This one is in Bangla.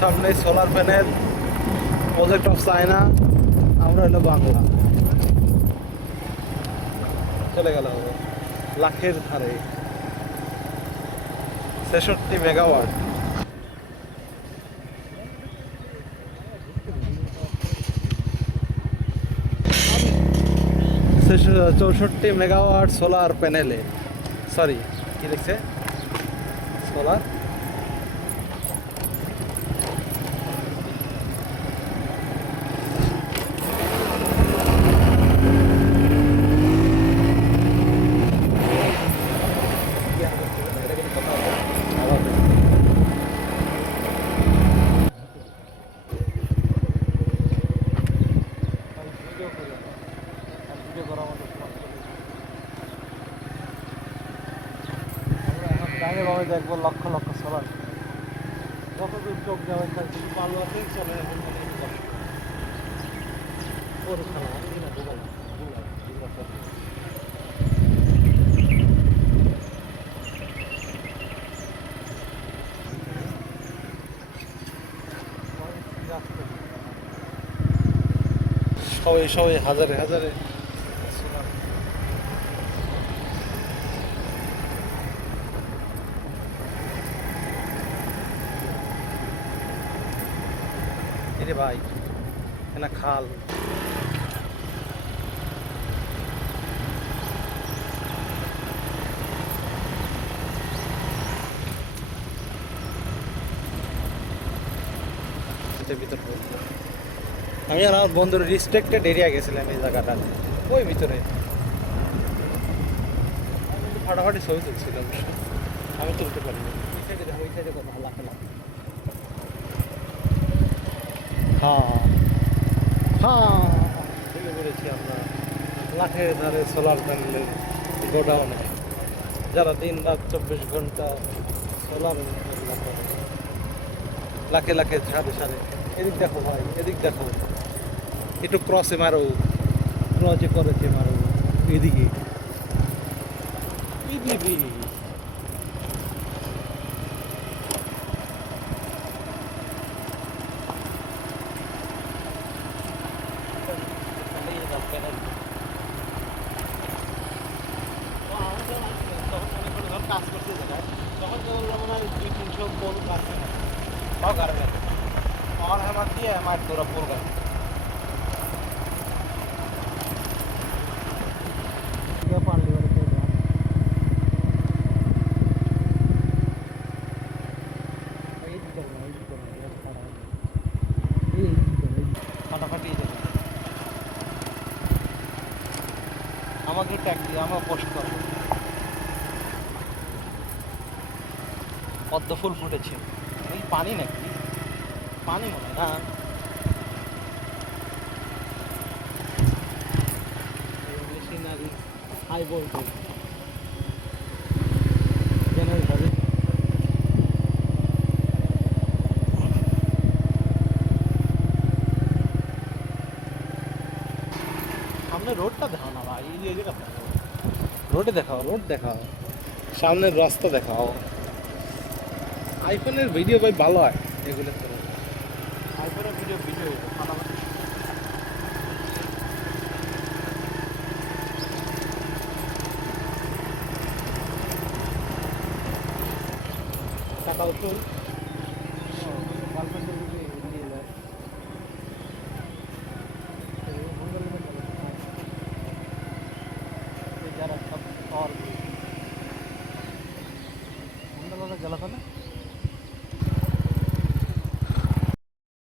সামনে solar panel, project of China, আমরা হলো বাংলা। চলে গেল লাখের ধারে ৬৬ মেগাওয়াট। ৬৪ মেগাওয়াট সোলার প্যানেলে, সরি কি লিখছে, সোলার দেখবো লক্ষ লক্ষ সোলার, যতদূর চোখ যাওয়ার থাকবে পালুয়াতেই চলে এখন। সবাই সবাই হাজারে হাজারে রে ভাই, এনা খাল ভিতর। আমি আর আমার বন্ধুর রিস্ট্রিক্টেড এরিয়া গেছিলাম এই জায়গাটা, ওই ভিতরে ফাটাফাটি ছবি তুলছিল অবশ্য, আমি তুলতে পারিনি। ওই সাইডে দেখো, ওই সাইডে কত লাখ লাখ। হ্যাঁ হ্যাঁ, ভুলে পড়েছি আমরা লাখের ধারে সোলার প্যানেলের গোডাউনে, যারা দিন রাত 24 ঘন্টা সোলার লাখে লাখে সাড়ে সাড়ে। এদিক দেখো ভাই, এদিক দেখো, একটু ক্রসে মারো, ক্রসে করেছে মারো, এদিকে কাজ করতে যায় তখন তো মনে হয় 200-300 পোল কাটছে না, তাও কারণে আমার হ্যামার দিয়ে আমার তোরা পোল কাটে। ফাটাফাটি আমাকে ট্যাগ দিয়ে আমার পোস্ট করবো। পদ্ম ফুল ফুটেছে, এই পানি নাকি, পানি মনে হয় না। Machinery high voltage generator. সামনে রোডটা দেখাও না ভাই, এই জায়গাটা রোডে দেখাও, রোড দেখাও, সামনের রাস্তা দেখাও। আইফোনের ভিডিও ভাই ভালো হয় এগুলো, আইফোনের ভিডিও ভিডিও ফাটাফাটি। টাকা উঠুন গার্লফ্রেন্ডের ভিডিও নিয়ে যায়। যারা সব শহর গেল না